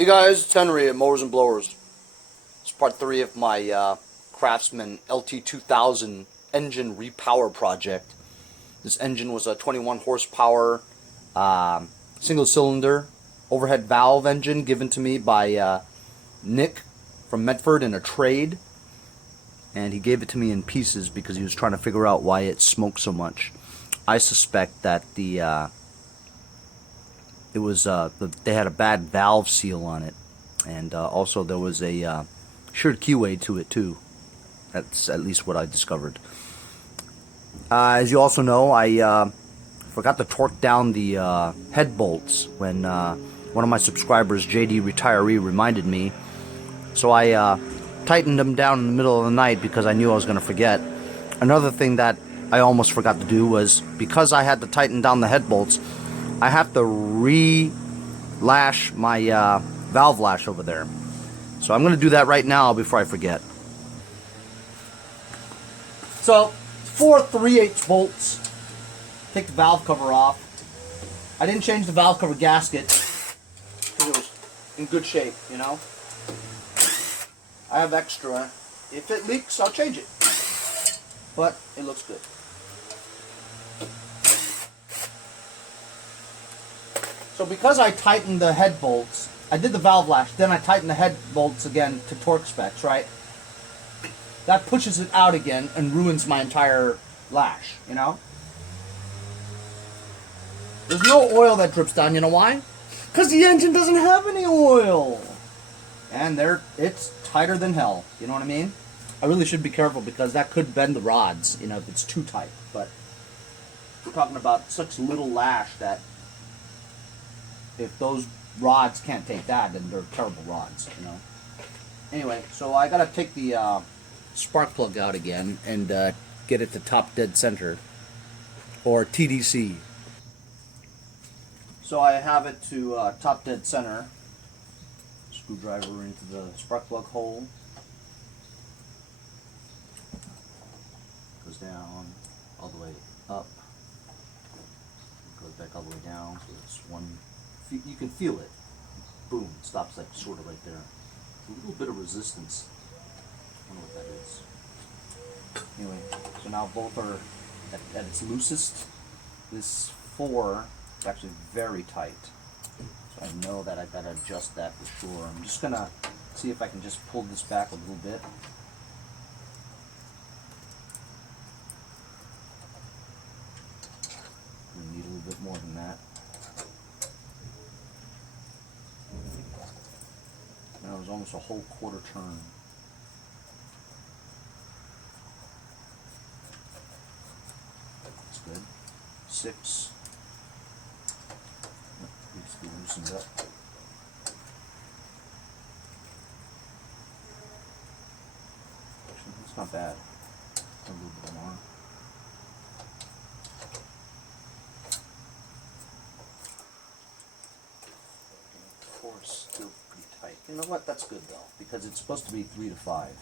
Hey guys, it's Henry at Mowers and Blowers. It's part 3 of my Craftsman Lt2000 engine repower project. This engine was a 21 horsepower single cylinder overhead valve engine given to me by Nick from Medford in a trade. And he gave it to me in pieces because he was trying to figure out why it smoked so much. I suspect that they had a bad valve seal on it, and also there was a short keyway to it too. That's at least what I discovered. As you also know, I forgot to torque down the head bolts when one of my subscribers, JD Retiree, reminded me. So I tightened them down in the middle of the night because I knew I was going to forget. Another thing that I almost forgot to do was, because I had to tighten down the head bolts, I have to re-lash my valve lash over there. So I'm going to do that right now before I forget. So, 4 3/8 bolts. Take the valve cover off. I didn't change the valve cover gasket because it was in good shape, you know. I have extra. If it leaks, I'll change it. But it looks good. So because I tightened the head bolts, I did the valve lash, then I tightened the head bolts again to torque specs, right? That pushes it out again and ruins my entire lash, you know? There's no oil that drips down, you know why? Because the engine doesn't have any oil! And it's tighter than hell, you know what I mean? I really should be careful because that could bend the rods, you know, if it's too tight. But we're talking about such little lash that if those rods can't take that, then they're terrible rods, you know. Anyway, so I gotta take the spark plug out again and get it to top dead center, or TDC. So I have it to top dead center. Screwdriver into the spark plug hole. Goes down all the way up. Goes back all the way down. So it's one. You can feel it. Boom. It stops like sort of right there. A little bit of resistance. I don't know what that is. Anyway, so now both are at its loosest. This 4 is actually very tight. So I know that I've got to adjust that for sure. I'm just going to see if I can just pull this back a little bit. We need a little bit more than that. Now it was almost a whole quarter turn. That's good. 6. Needs to be loosened up. Actually, it's not bad. A little bit more. Of course, still pretty tight. You know what? That's good though, because it's supposed to be 3 to 5.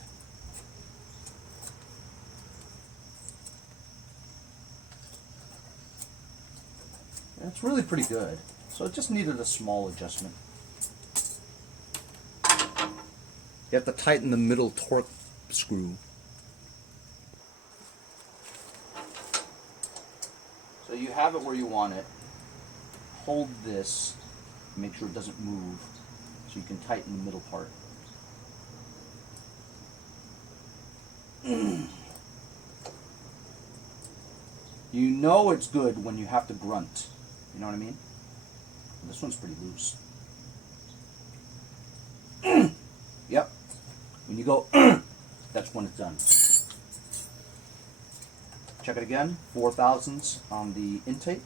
It's really pretty good. So it just needed a small adjustment. You have to tighten the middle torque screw. So you have it where you want it. Hold this, make sure it doesn't move, so you can tighten the middle part. You know it's good when you have to grunt. You know what I mean? This one's pretty loose. Yep. When you go, that's when it's done. Check it again. 4 thousandths on the intake.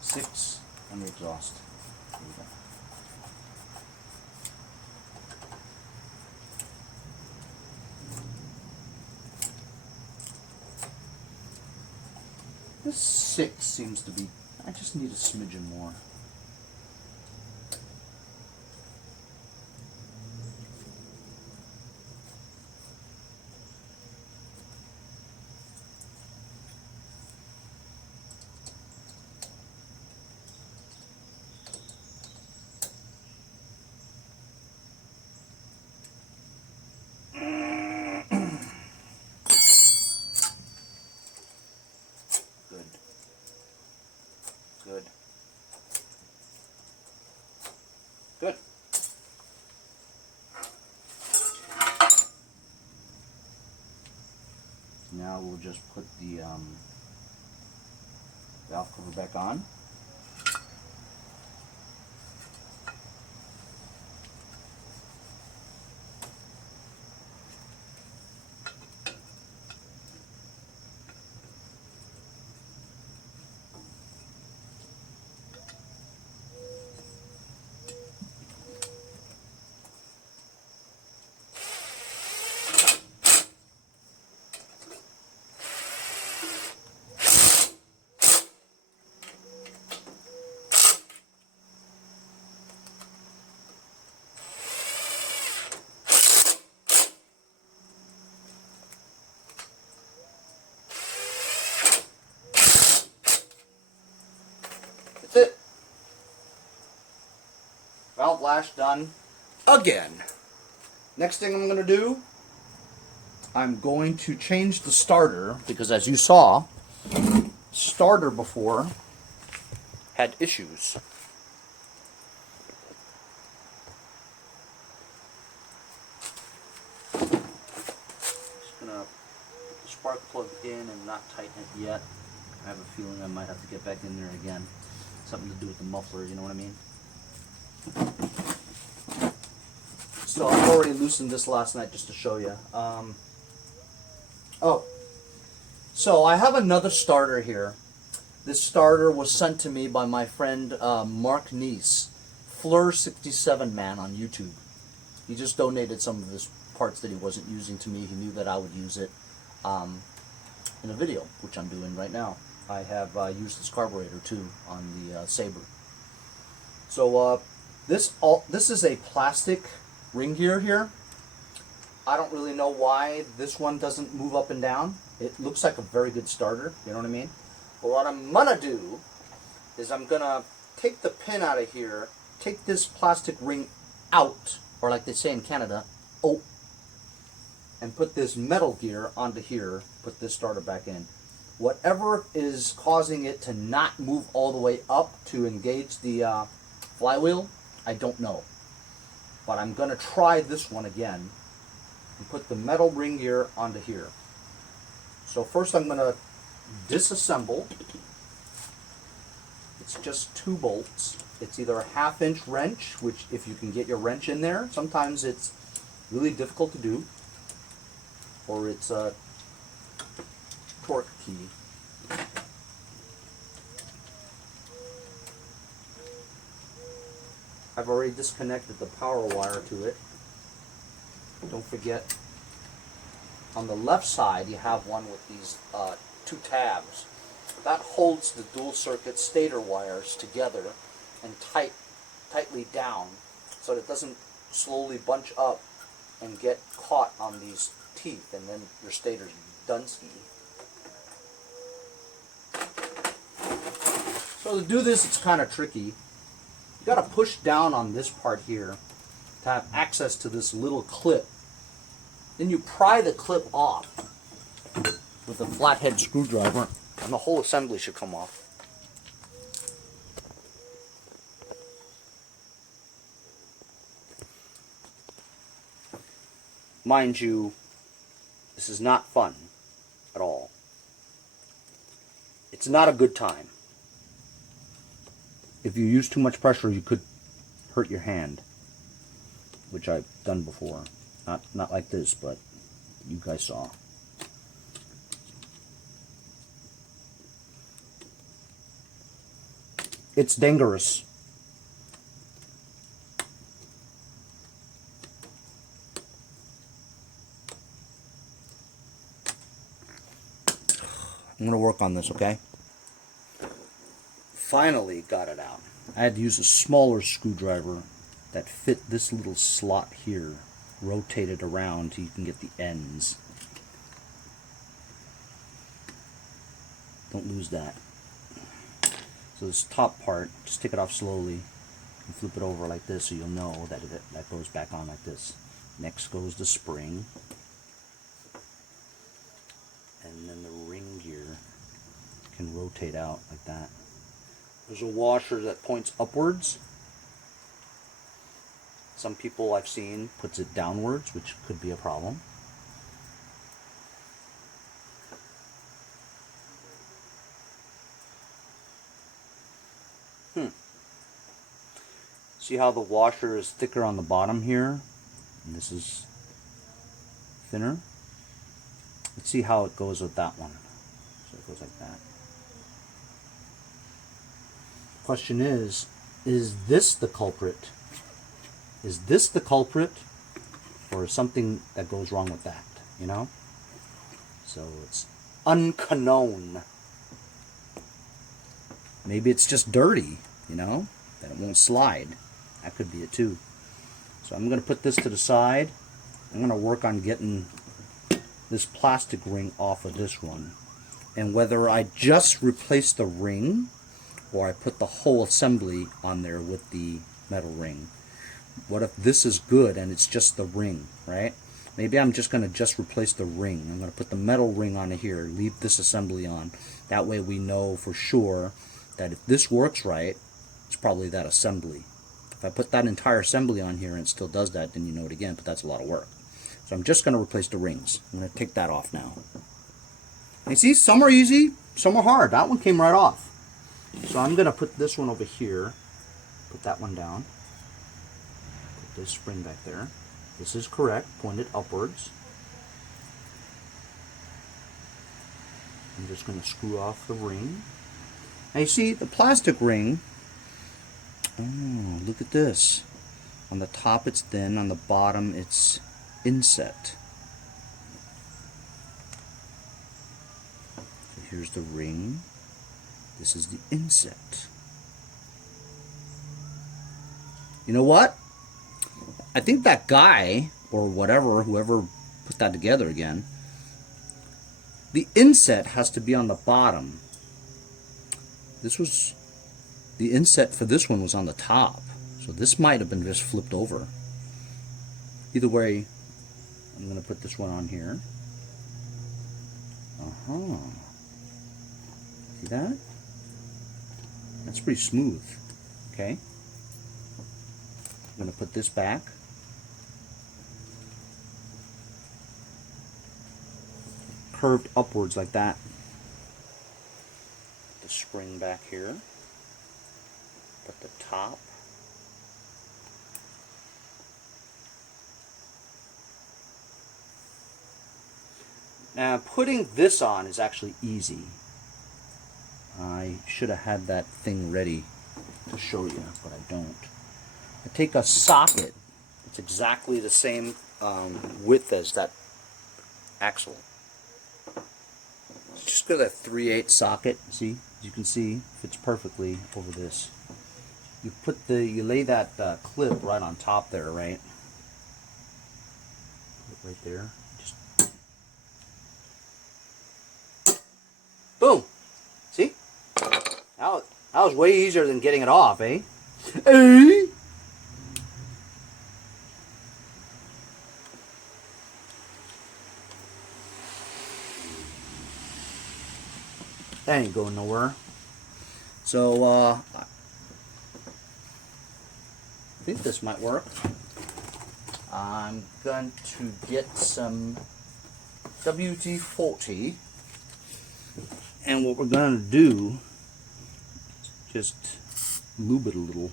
6 on the exhaust. There we go. This 6 seems to be, I just need a smidgen more. Now we'll just put the valve cover back on. That's it. Valve lash done again. Next thing I'm going to do, I'm going to change the starter, because as you saw, starter before had issues. Just going to put the spark plug in and not tighten it yet. I have a feeling I might have to get back in there again. Something to do with the muffler, you know what I mean? So I've already loosened this last night just to show you. So I have another starter here. This starter was sent to me by my friend Mark Neese, Fleur67 Man on YouTube. He just donated some of his parts that he wasn't using to me. He knew that I would use it in a video, which I'm doing right now. I have used this carburetor too on the Sabre. So this is a plastic ring gear here. I don't really know why this one doesn't move up and down. It looks like a very good starter, you know what I mean? But what I'm gonna do is I'm gonna take the pin out of here, take this plastic ring out, or like they say in Canada, oh, and put this metal gear onto here, put this starter back in. Whatever is causing it to not move all the way up to engage the flywheel, I don't know. But I'm gonna try this one again and put the metal ring gear onto here. So first I'm going to disassemble. It's just 2 bolts. It's either a 1/2 inch wrench, which if you can get your wrench in there, sometimes it's really difficult to do, or it's a torque key. I've already disconnected the power wire to it. Don't forget, on the left side you have one with these 2 tabs. That holds the dual circuit stator wires together and tightly down so that it doesn't slowly bunch up and get caught on these teeth, and then your stator's Dunsky. So to do this, it's kind of tricky. You got to push down on this part here to have access to this little clip. Then you pry the clip off with a flathead screwdriver, and the whole assembly should come off. Mind you, this is not fun at all. It's not a good time. If you use too much pressure, you could hurt your hand, which I've done before. Not like this, but you guys saw. It's dangerous. I'm going to work on this, okay? Finally got it out. I had to use a smaller screwdriver that fit this little slot here, rotate it around so you can get the ends. Don't lose that. So this top part, just take it off slowly and flip it over like this so you'll know that that goes back on like this. Next goes the spring. And then the ring gear can rotate out like that. There's a washer that points upwards. Some people I've seen puts it downwards, which could be a problem. See how the washer is thicker on the bottom here? And this is thinner. Let's see how it goes with that one. So it goes like that. Question is this the culprit? Is this the culprit? Or something that goes wrong with that, you know? So it's unknown. Maybe it's just dirty, you know? That it won't slide. That could be it too. So I'm going to put this to the side. I'm going to work on getting this plastic ring off of this one. And whether I just replace the ring or I put the whole assembly on there with the metal ring. What if this is good and it's just the ring, right? Maybe I'm just going to just replace the ring. I'm going to put the metal ring on here, leave this assembly on. That way we know for sure that if this works right, it's probably that assembly. If I put that entire assembly on here and it still does that, then you know it again, but that's a lot of work. So I'm just going to replace the rings. I'm going to take that off now. And you see, some are easy, some are hard. That one came right off. So I'm going to put this one over here, put that one down, put this spring back there. This is correct, pointed upwards. I'm just going to screw off the ring. Now you see the plastic ring, oh, look at this. On the top it's thin, on the bottom it's inset. So here's the ring. This is the inset. You know what? I think that guy, or whatever, whoever put that together again, the inset has to be on the bottom. This was, the inset for this one was on the top. So this might have been just flipped over. Either way, I'm going to put this one on here. See that? That's pretty smooth. Okay. I'm going to put this back. Curved upwards like that. The spring back here. Put the top. Now putting this on is actually easy. I should have had that thing ready to show you, but I don't. I take a socket. It's exactly the same width as that axle. Just got a 3/8 socket. See, as you can see, fits perfectly over this. You lay that clip right on top there, right? Right there. Just boom. See? That was way easier than getting it off, eh? Eh? That ain't going nowhere. So, I think this might work. I'm going to get some WD-40, and what we're going to do, just lube it a little.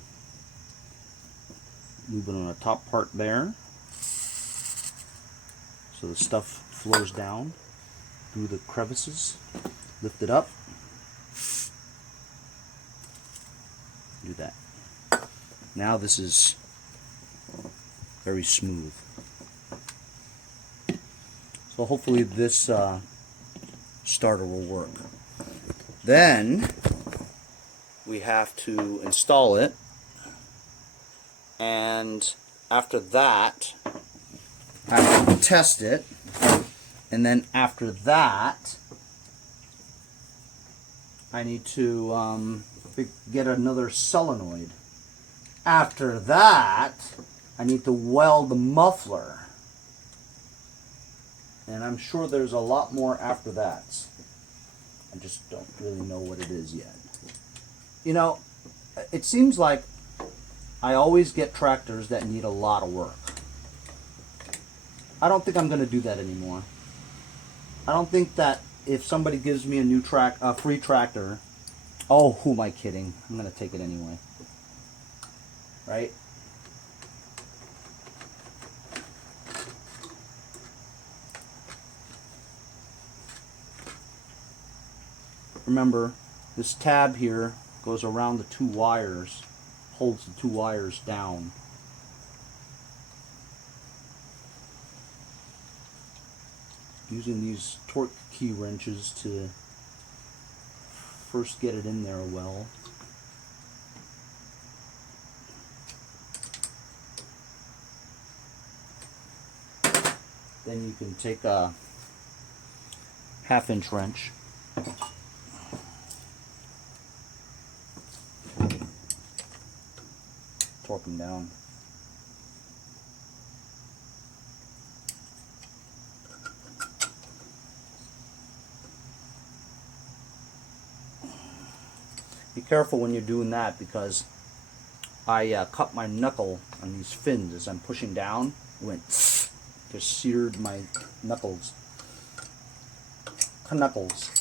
Lube it on the top part there, so the stuff flows down through the crevices. Lift it up. Do that. Now this is very smooth. So hopefully this starter will work. Then we have to install it, and after that I have to test it, and then after that I need to get another solenoid. After that, I need to weld the muffler. And I'm sure there's a lot more after that. I just don't really know what it is yet. You know, it seems like I always get tractors that need a lot of work. I don't think I'm going to do that anymore. I don't think that if somebody gives me a free tractor, oh, who am I kidding? I'm going to take it anyway. Right? remember, this tab here goes around the two wires, holds the two wires down. Using these torque key wrenches to first get it in there well. Then you can take a 1/2-inch wrench, torque them down. Be careful when you're doing that, because I cut my knuckle on these fins as I'm pushing down. It went just seared my knuckles. Knuckles.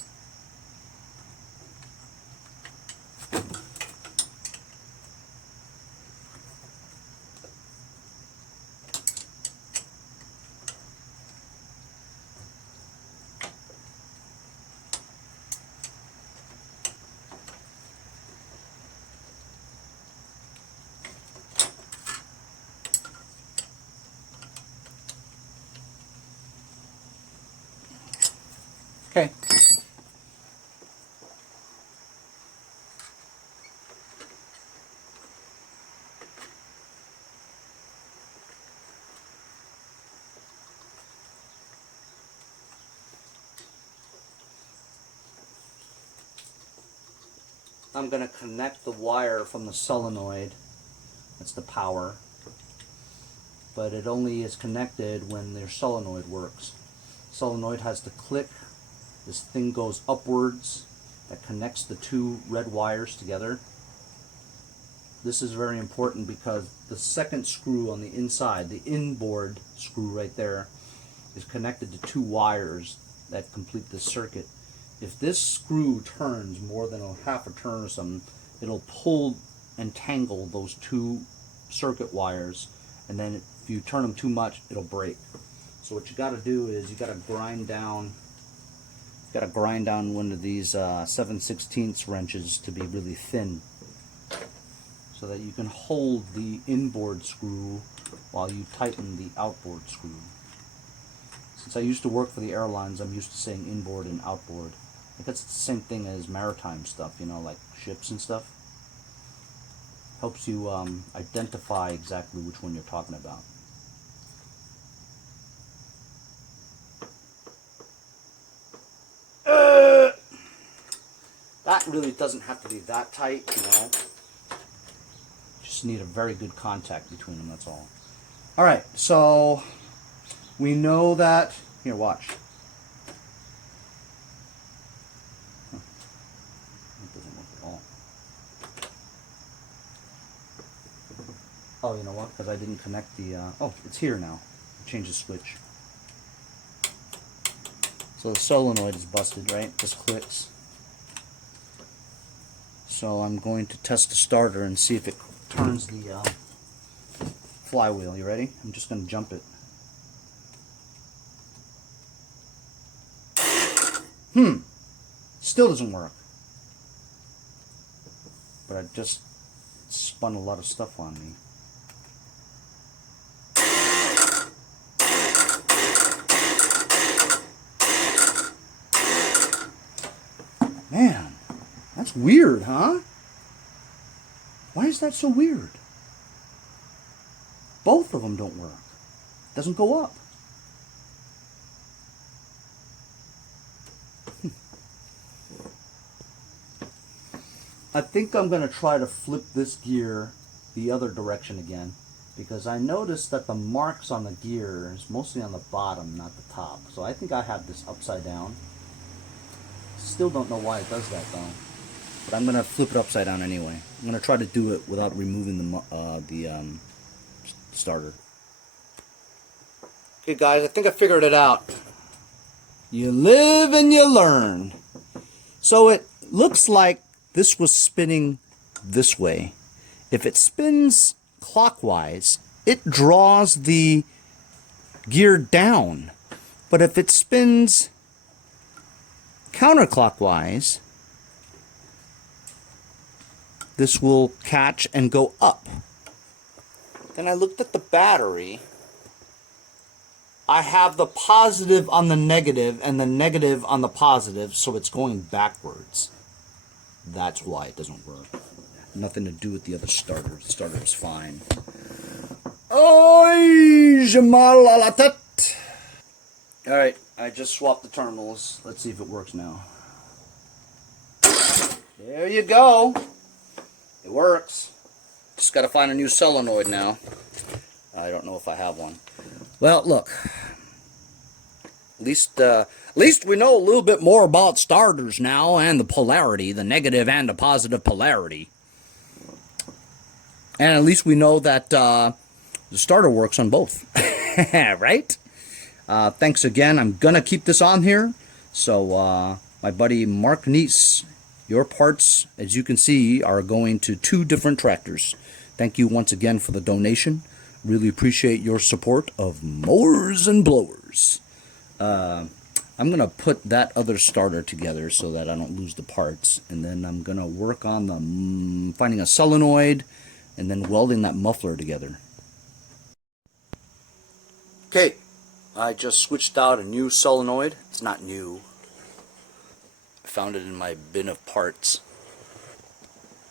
Okay. I'm going to connect the wire from the solenoid. That's the power. But it only is connected when their solenoid works. Solenoid has the click. This thing goes upwards that connects the two red wires together. This is very important because the second screw on the inside, the inboard screw right there, is connected to two wires that complete the circuit. If this screw turns more than a 1/2 turn or something, it'll pull and tangle those two circuit wires, and then if you turn them too much, it'll break. So what you got to do is you got to grind down one of these 7/16 wrenches to be really thin, so that you can hold the inboard screw while you tighten the outboard screw. Since I used to work for the airlines, I'm used to saying inboard and outboard. I guess it's the same thing as maritime stuff, you know, like ships and stuff. Helps you identify exactly which one you're talking about. That really doesn't have to be that tight, you know. Just need a very good contact between them, that's all. Alright, so we know that, here, watch. That doesn't work at all. Oh, you know what, because I didn't connect the, oh, it's here now. Change the switch. So the solenoid is busted, right? This clicks. So I'm going to test the starter and see if it turns the flywheel. You ready? I'm just going to jump it. Still doesn't work. But I just spun a lot of stuff on me. Man. That's weird, huh? Why is that so weird? Both of them don't work. It doesn't go up. I think I'm going to try to flip this gear the other direction again, because I noticed that the marks on the gear is mostly on the bottom, not the top. So I think I have this upside down. Still don't know why it does that though. But I'm going to flip it upside down anyway. I'm going to try to do it without removing the starter. Okay guys, I think I figured it out. You live and you learn. So it looks like this was spinning this way. If it spins clockwise, it draws the gear down. But if it spins counterclockwise, this will catch and go up. Then I looked at the battery. I have the positive on the negative and the negative on the positive, so it's going backwards. That's why it doesn't work. Nothing to do with the other starter. The starter is fine. Alright, I just swapped the terminals. Let's see if it works now. There you go. It works. Just got to find a new solenoid now. I don't know if I have one. Well, look. At least we know a little bit more about starters now and the polarity, the negative and the positive polarity. And at least we know that the starter works on both. Right? Thanks again. I'm going to keep this on here. So, my buddy Mark Neese, your parts, as you can see, are going to 2 different tractors. Thank you once again for the donation. Really appreciate your support of mowers and blowers. I'm going to put that other starter together so that I don't lose the parts. And then I'm going to work on the finding a solenoid and then welding that muffler together. Okay, I just switched out a new solenoid. It's not new. I found it in my bin of parts.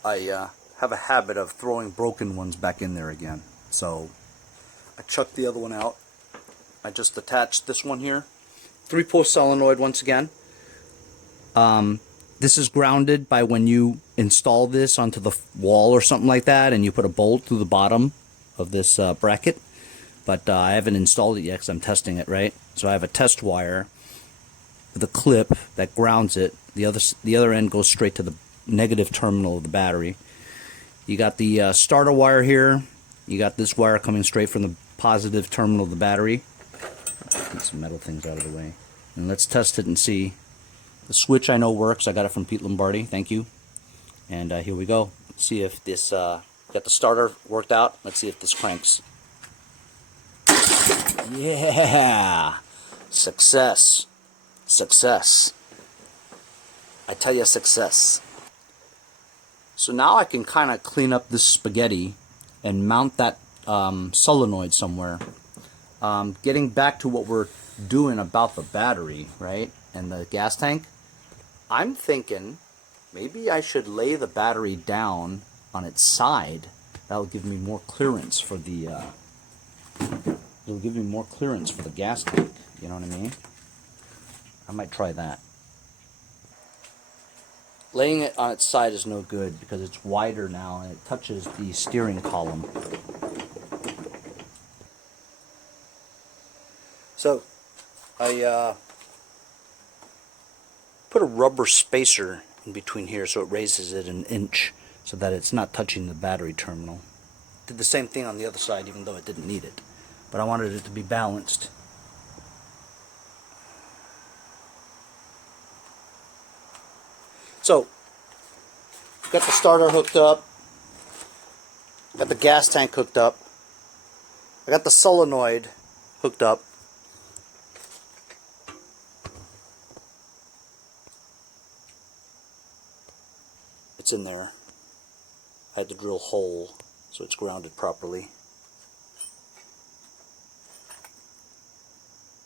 I have a habit of throwing broken ones back in there again. So I chucked the other one out. I just attached this one here. 3-post solenoid once again. This is grounded by when you install this onto the wall or something like that, and you put a bolt through the bottom of this bracket. But I haven't installed it yet because I'm testing it, right? So I have a test wire with a clip that grounds it. The other end goes straight to the negative terminal of the battery. You got the starter wire here. You got this wire coming straight from the positive terminal of the battery. Get some metal things out of the way. And let's test it and see. The switch I know works. I got it from Pete Lombardi. Thank you. And here we go. Let's see if this got the starter worked out. Let's see if this cranks. Yeah! Success. Success. I tell you, success. So now I can kind of clean up this spaghetti and mount that solenoid somewhere. Getting back to what we're doing about the battery, right, and the gas tank, I'm thinking maybe I should lay the battery down on its side. That'll give me more clearance for the it'll give me more clearance for the gas tank. You know what I mean? I might try that. Laying it on its side is no good because it's wider now and it touches the steering column. So, I put a rubber spacer in between here so it raises it an inch so that it's not touching the battery terminal. Did the same thing on the other side even though it didn't need it. But I wanted it to be balanced. So, got the starter hooked up, got the gas tank hooked up, I got the solenoid hooked up. It's in there. I had to drill a hole so it's grounded properly.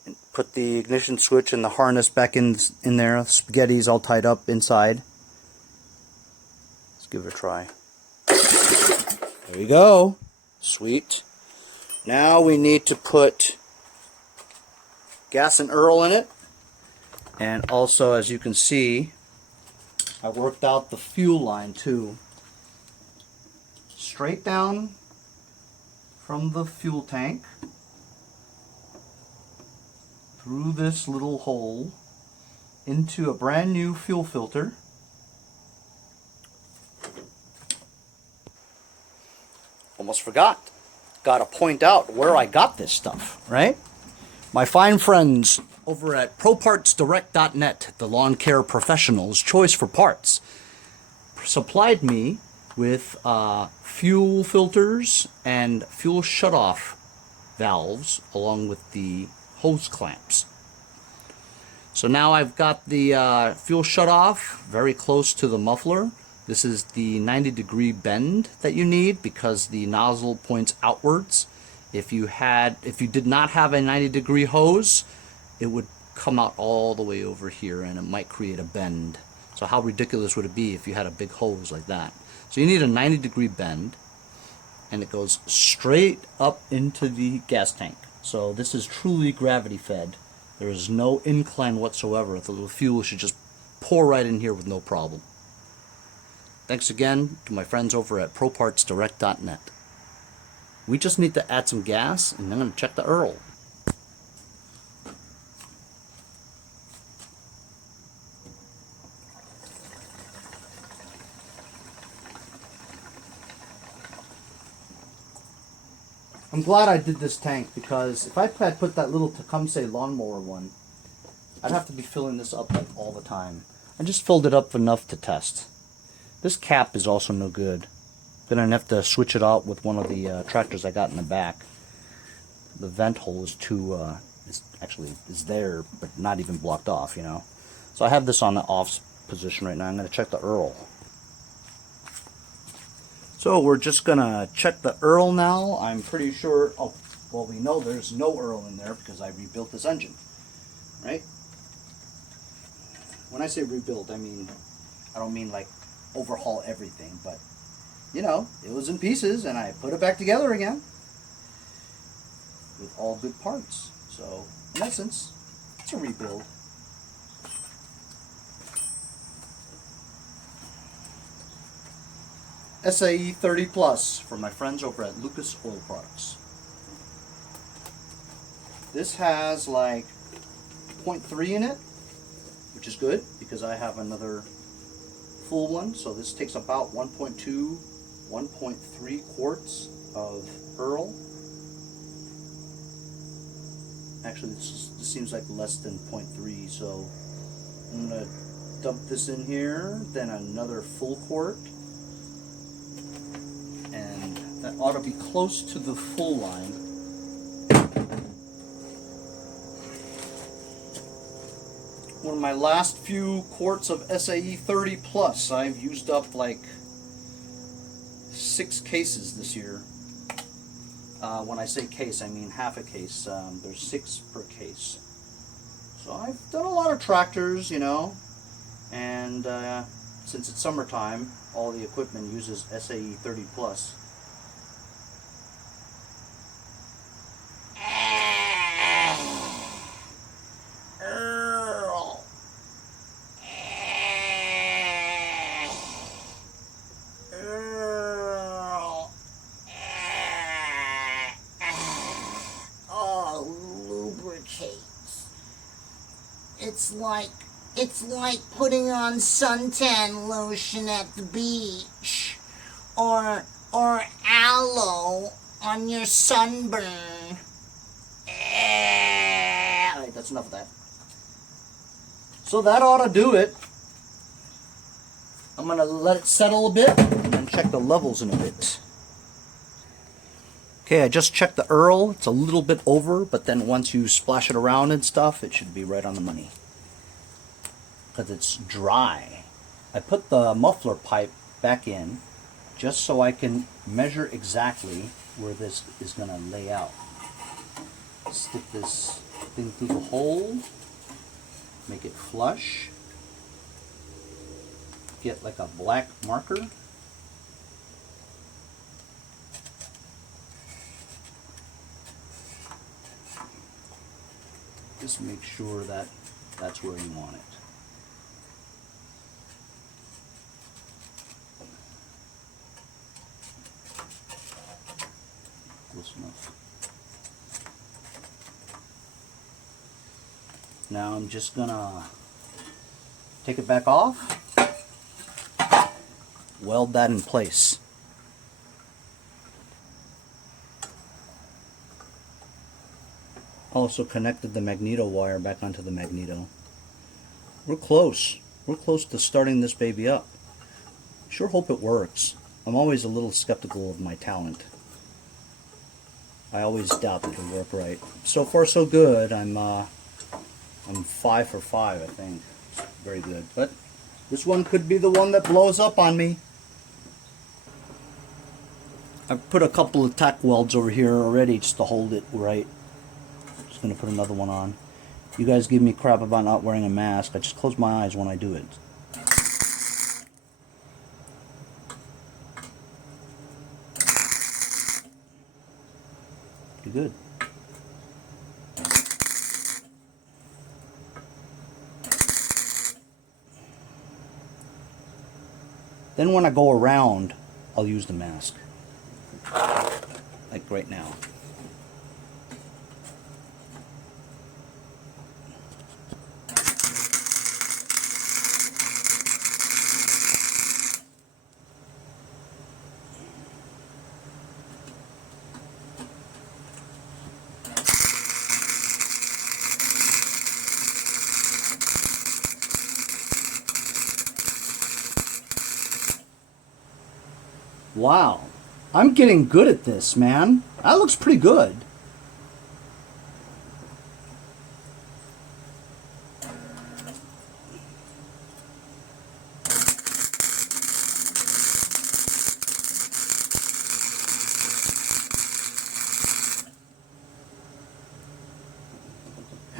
And put the ignition switch and the harness back in there. Spaghetti's all tied up inside. Let's give it a try. There you go. Sweet. Now we need to put gas and Earl in it. And also, as you can see, I worked out the fuel line too. Straight down from the fuel tank through this little hole into a brand new fuel filter. Almost forgot. Got to point out where I got this stuff, right? My fine friends over at ProPartsDirect.net, the lawn care professional's choice for parts, supplied me with fuel filters and fuel shutoff valves along with the hose clamps. So now I've got the fuel shutoff very close to the muffler. This is the 90-degree bend that you need because the nozzle points outwards. If you did not have a 90-degree hose, it would come out all the way over here and it might create a bend. So how ridiculous would it be if you had a big hose like that? So you need a 90-degree bend, and it goes straight up into the gas tank. So this is truly gravity fed. There is no incline whatsoever. The fuel should just pour right in here with no problem. Thanks again to my friends over at ProPartsDirect.net. We just need to add some gas, and I'm going to check the Earl. I'm glad I did this tank, because if I had put that little Tecumseh lawnmower one, I'd have to be filling this up like all the time. I just filled it up enough to test. This cap is also no good. Then I'd have to switch it out with one of the tractors I got in the back. The vent hole is is there, but not even blocked off, you know. So I have this on the off position right now. I'm going to check the Earl. So we're just going to check the Earl now. I'm pretty sure, oh, well, we know there's no Earl in there because I rebuilt this engine, right? When I say rebuild, I don't mean like overhaul everything, but you know, it was in pieces and I put it back together again with all good parts. So in essence, it's a rebuild. SAE 30 Plus from my friends over at Lucas Oil Products. This has like 0.3 in it, which is good because I have another full one. So this takes about 1.2, 1.3 quarts of Earl. Actually, this seems like less than 0.3, so I'm going to dump this in here, then another full quart. And that ought to be close to the full line. One of my last few quarts of SAE 30 Plus, I've used up like 6 cases this year. When I say case, I mean half a case. There's 6 per case. So I've done a lot of tractors, you know, and since it's summertime, all the equipment uses SAE 30 Plus. It's like putting on suntan lotion at the beach, or aloe on your sunburn. Alright, that's enough of that. So that ought to do it. I'm going to let it settle a bit and then check the levels in a bit. Okay, I just checked the Earl. It's a little bit over, but then once you splash it around and stuff, it should be right on the money. Because it's dry. I put the muffler pipe back in just so I can measure exactly where this is going to lay out. Stick this thing through the hole, make it flush, get like a black marker. Just make sure that that's where you want it. Close enough. Now I'm just gonna take it back off, weld that in place. Also connected the magneto wire back onto the magneto. We're close. We're close to starting this baby up. Sure hope it works. I'm always a little skeptical of my talent. I always doubt that it'll work right. So far so good. I'm 5 for 5, I think. Very good. But This one could be the one that blows up on me. I've put a couple of tack welds over here already just to hold it right. Just going to put another one on. You guys give me crap about not wearing a mask. I just close my eyes when I do it. Pretty good. Then when I go around, I'll use the mask. Like right now. Wow, I'm getting good at this, man. That looks pretty good.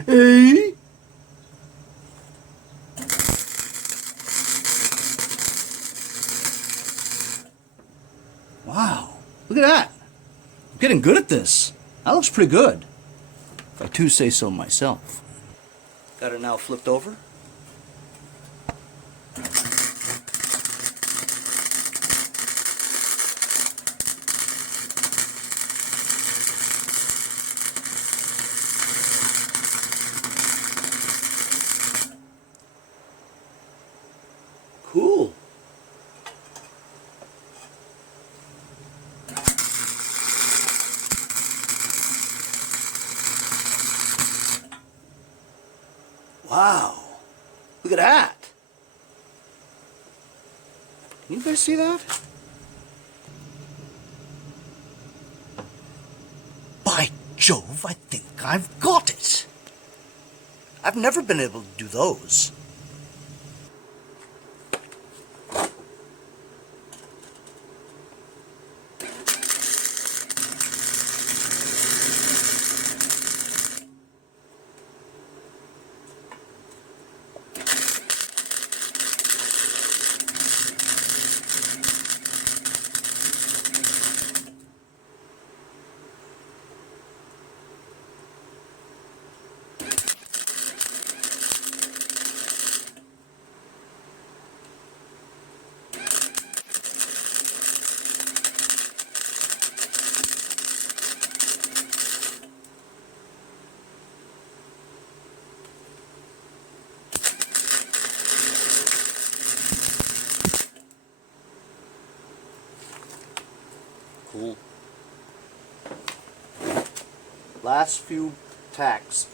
Hey! Wow, look at that. I'm getting good at this. That looks pretty good, if I do say so myself. Got it now flipped over. Cool. Wow, look at that. Can you guys see that? By Jove, I think I've got it. I've never been able to do those. Cool. Last few tacks.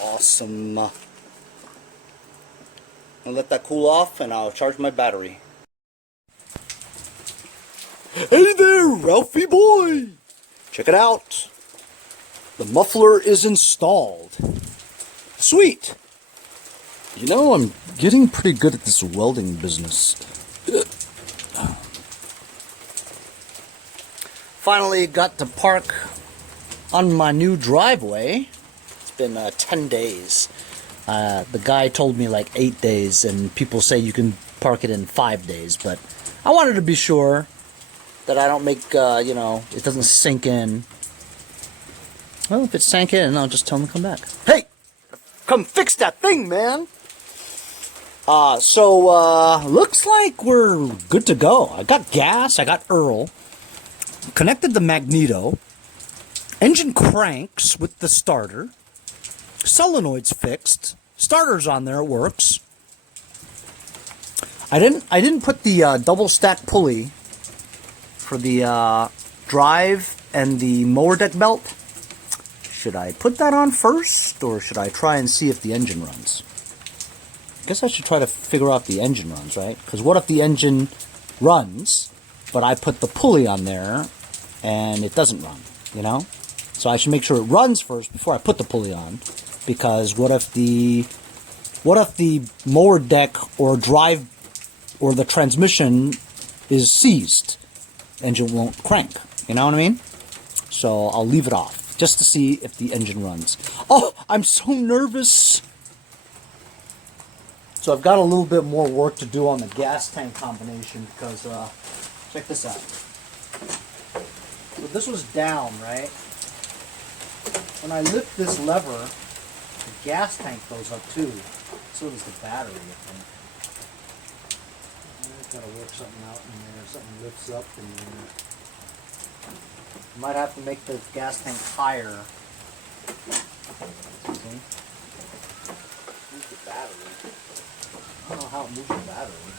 Awesome. I'll let that cool off and I'll charge my battery. Hey there, Ralphie boy! Check it out. The muffler is installed. Sweet! You know, I'm getting pretty good at this welding business. Finally got to park on my new driveway. It's been 10 days. The guy told me like 8 days, and people say you can park it in 5 days, but I wanted to be sure that I don't make, you know, it doesn't sink in. Well, if it sank in, I'll just tell him to come back. Hey! Come fix that thing, man! Looks like we're good to go. I got gas, I got Earl, connected the magneto, engine cranks with the starter, solenoid's fixed, starter's on there, it works. I didn't put the double stack pulley for the drive and the mower deck belt. Should I put that on first, or should I try and see if the engine runs? I guess I should try to figure out if the engine runs, right? Because what if the engine runs, but I put the pulley on there and it doesn't run, you know? So I should make sure it runs first before I put the pulley on, because what if the mower deck or drive or the transmission is seized? Engine won't crank, you know what I mean? So I'll leave it off just to see if the engine runs. Oh, I'm so nervous. So I've got a little bit more work to do on the gas tank combination because, check this out. So this was down, right? When I lift this lever, the gas tank goes up too. So does the battery, I think. I've got to work something out in there. Something lifts up in there. Might have to make the gas tank higher. See? Move the battery. I don't know how it moves the battery.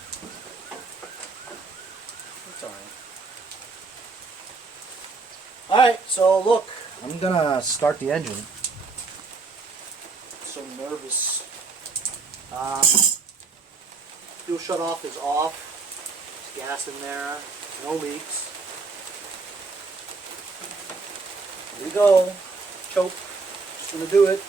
That's alright. Alright, so look, I'm gonna start the engine. I'm so nervous. Fuel shutoff is off. There's gas in there. No leaks. Here we go. Choke. Just gonna do it.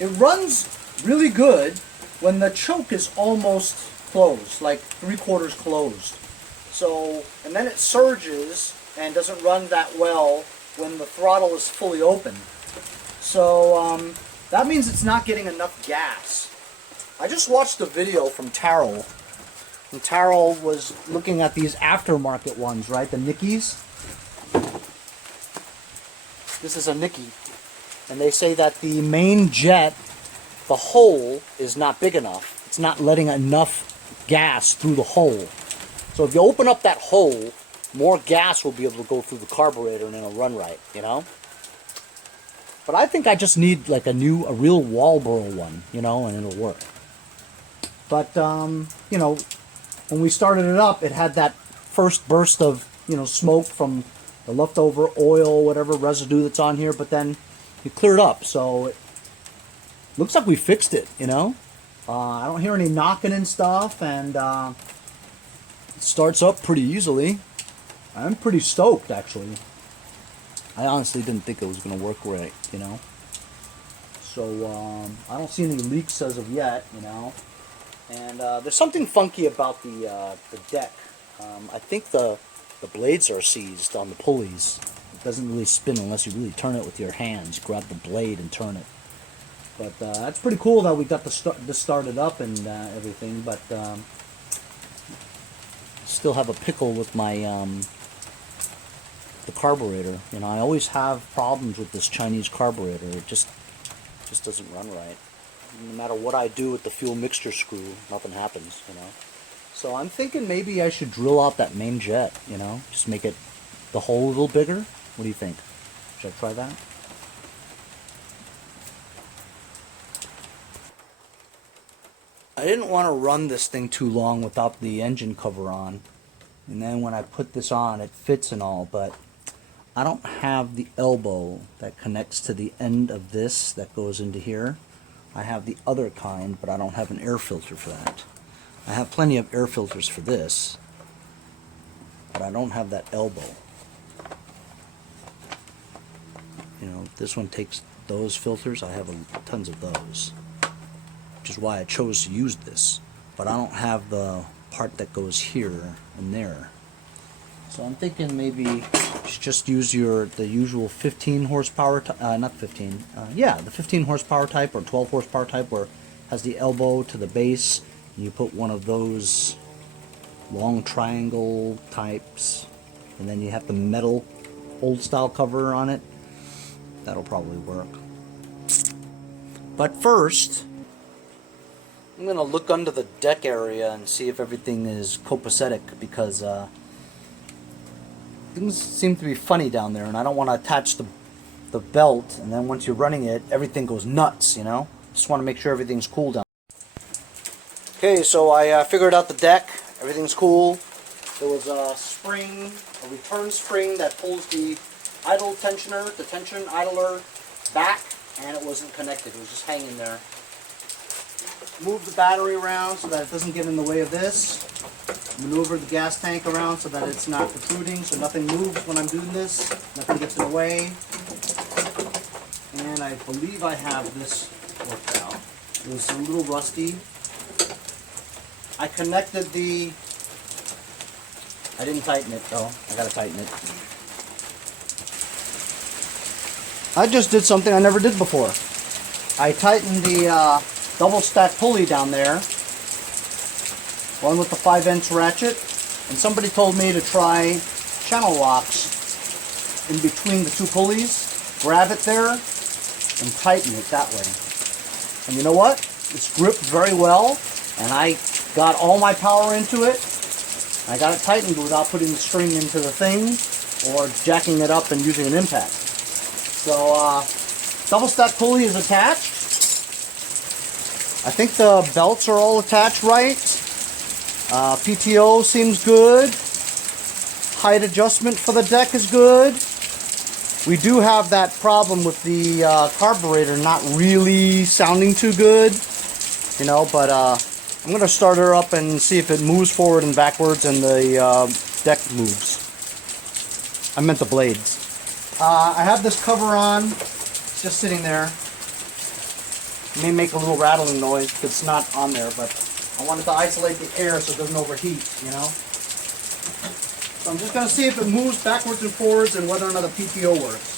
It runs really good when the choke is almost closed, like 3/4 closed. So, and then it surges and doesn't run that well when the throttle is fully open. So that means it's not getting enough gas. I just watched a video from Taro. And Taro was looking at these aftermarket ones, right? The Nickies. This is a Nicki. And they say that the main jet, the hole is not big enough. It's not letting enough gas through the hole. So if you open up that hole, more gas will be able to go through the carburetor and it'll run right, you know? But I think I just need like a real Walboro one, you know, and it'll work. But, you know, when we started it up, it had that first burst of, you know, smoke from the leftover oil, whatever residue that's on here, but then it cleared up, so it looks like we fixed it, you know? I don't hear any knocking and stuff, and it starts up pretty easily. I'm pretty stoked, actually. I honestly didn't think it was going to work right, you know? So, I don't see any leaks as of yet, you know? And there's something funky about the deck. I think the blades are seized on the pulleys. It doesn't really spin unless you really turn it with your hands. Grab the blade and turn it. But that's pretty cool that we got this started up and everything. But still have a pickle with my the carburetor. You know, I always have problems with this Chinese carburetor. It just doesn't run right. No matter what I do with the fuel mixture screw, nothing happens, you know. So I'm thinking maybe I should drill out that main jet, you know, just make it the hole a little bigger. What do you think? Should I try that? I didn't want to run this thing too long without the engine cover on. And then when I put this on, it fits and all, but I don't have the elbow that connects to the end of this that goes into here. I have the other kind, but I don't have an air filter for that. I have plenty of air filters for this, but I don't have that elbow. You know, this one takes those filters. I have tons of those, which is why I chose to use this. But I don't have the part that goes here and there. So I'm thinking maybe you should just use the usual 15 horsepower, not 15, yeah, the 15 horsepower type or 12 horsepower type where it has the elbow to the base. And you put one of those long triangle types, and then you have the metal old style cover on it. That'll probably work. But first, I'm going to look under the deck area and see if everything is copacetic, because things seem to be funny down there, and I don't want to attach the belt, and then once you're running it, everything goes nuts, you know? Just want to make sure everything's cool down. Okay, so I figured out the deck. Everything's cool. There was a spring, a return spring that pulls the idle tensioner, the tension idler back, and it wasn't connected. It was just hanging there. Move the battery around so that it doesn't get in the way of this. Maneuver the gas tank around so that it's not protruding, so nothing moves when I'm doing this. Nothing gets in the way. And I believe I have this worked out. It was a little rusty. I connected I didn't tighten it though. I gotta tighten it. I just did something I never did before. I tightened the double stack pulley down there, one with the 5-inch ratchet, and somebody told me to try channel locks in between the two pulleys, grab it there, and tighten it that way. And you know what? It's gripped very well, and I got all my power into it. I got it tightened without putting the string into the thing or jacking it up and using an impact. So double stack pulley is attached. I think the belts are all attached right. PTO seems good. Height adjustment for the deck is good. We do have that problem with the carburetor not really sounding too good, you know, but I'm going to start her up and see if it moves forward and backwards and the deck moves. I meant the blades. I have this cover on. It's just sitting there. It may make a little rattling noise if it's not on there, but I wanted to isolate the air so it doesn't overheat, you know. So I'm just going to see if it moves backwards and forwards and whether or not the PTO works.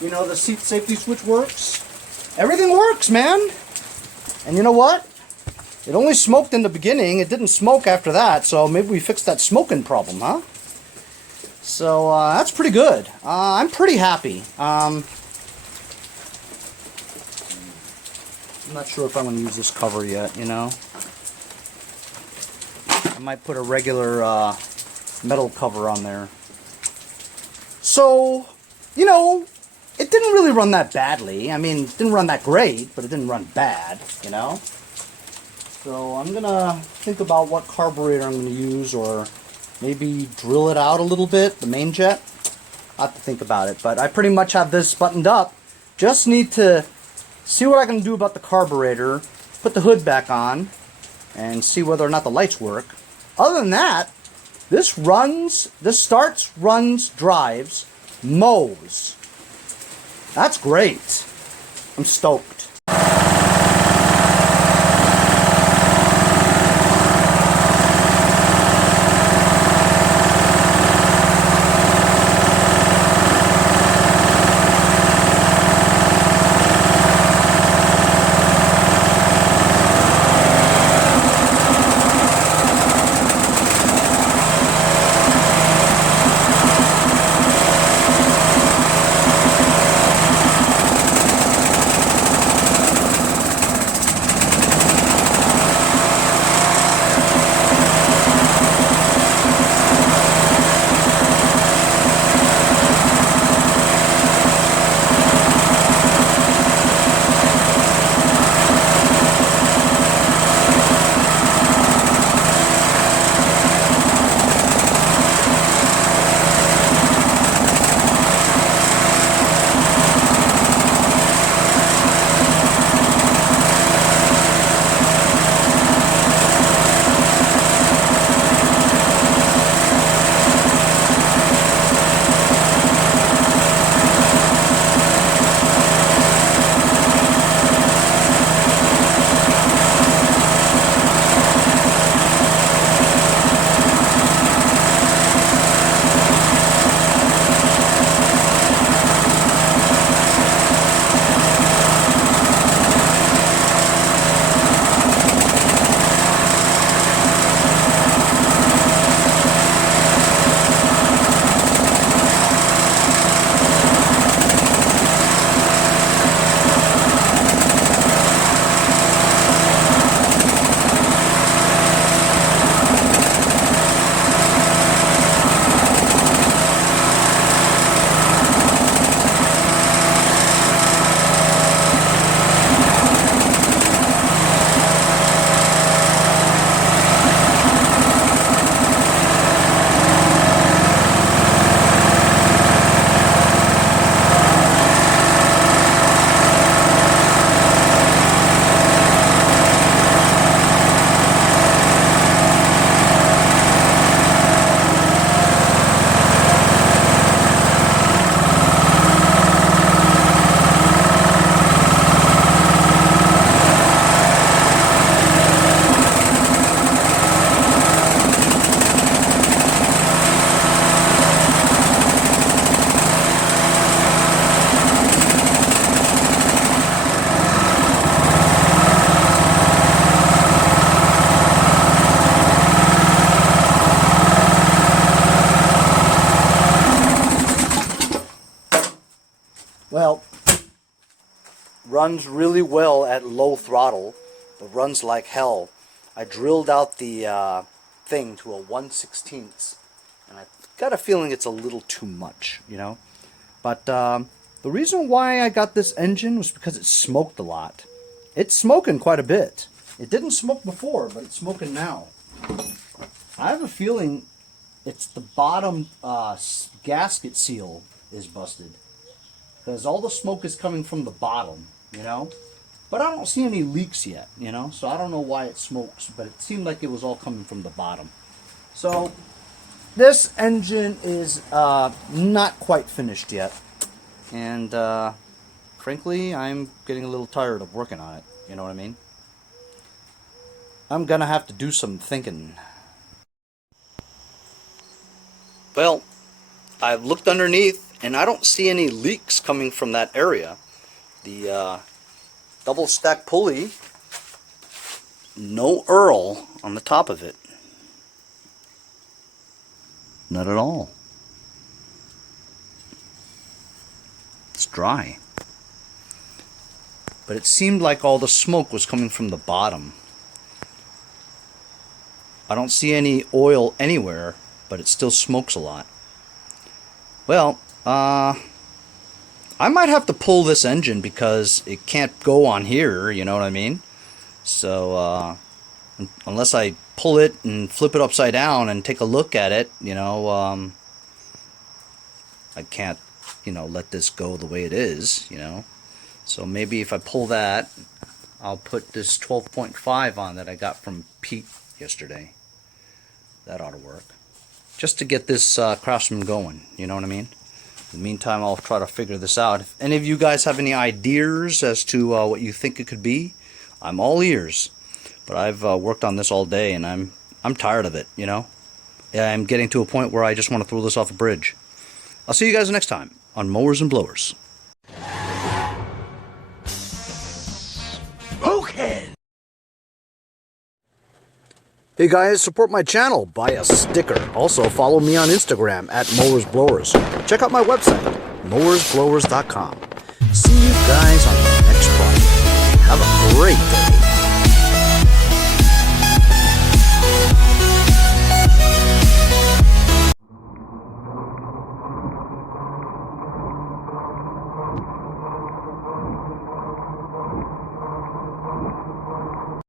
You know, the seat safety switch works. Everything works, man. And you know what? It only smoked in the beginning. It didn't smoke after that, so maybe we fixed that smoking problem, huh? So that's pretty good. I'm pretty happy. I'm not sure if I'm going to use this cover yet, you know. I might put a regular metal cover on there. So, you know, it didn't really run that badly. I mean, it didn't run that great, but it didn't run bad, you know. So I'm going to think about what carburetor I'm going to use, or maybe drill it out a little bit, the main jet. I'll have to think about it. But I pretty much have this buttoned up. Just need to see what I can do about the carburetor, put the hood back on, and see whether or not the lights work. Other than that, this starts, runs, drives, mows. That's great. I'm stoked. Well, runs really well at low throttle. It runs like hell. I drilled out the thing to a 1/16, and I've got a feeling it's a little too much, you know. But the reason why I got this engine was because it smoked a lot. It's smoking quite a bit. It didn't smoke before, but it's smoking now. I have a feeling it's the bottom gasket seal is busted, because all the smoke is coming from the bottom, you know. But I don't see any leaks yet, you know, so I don't know why it smokes, but it seemed like it was all coming from the bottom. So this engine is not quite finished yet, and frankly, I'm getting a little tired of working on it, you know what I mean? I'm gonna have to do some thinking. Well, I've looked underneath, And I don't see any leaks coming from that area. The double stack pulley, no Earl on the top of it. Not at all. It's dry. But it seemed like all the smoke was coming from the bottom. I don't see any oil anywhere, but it still smokes a lot. Well, I might have to pull this engine because it can't go on here, you know what I mean? So, unless I pull it and flip it upside down and take a look at it, you know, I can't, you know, let this go the way it is, you know. So maybe if I pull that, I'll put this 12.5 on that I got from Pete yesterday. That ought to work. Just to get this Craftsman going, you know what I mean? In the meantime, I'll try to figure this out. If any of you guys have any ideas as to what you think it could be, I'm all ears. But I've worked on this all day, and I'm tired of it, you know? I'm getting to a point where I just want to throw this off a bridge. I'll see you guys next time on Mowers and Blowers. Okay. Hey guys, support my channel, buy a sticker. Also follow me on Instagram at Mowers Blowers. Check out my website, mowersblowers.com. See you guys on the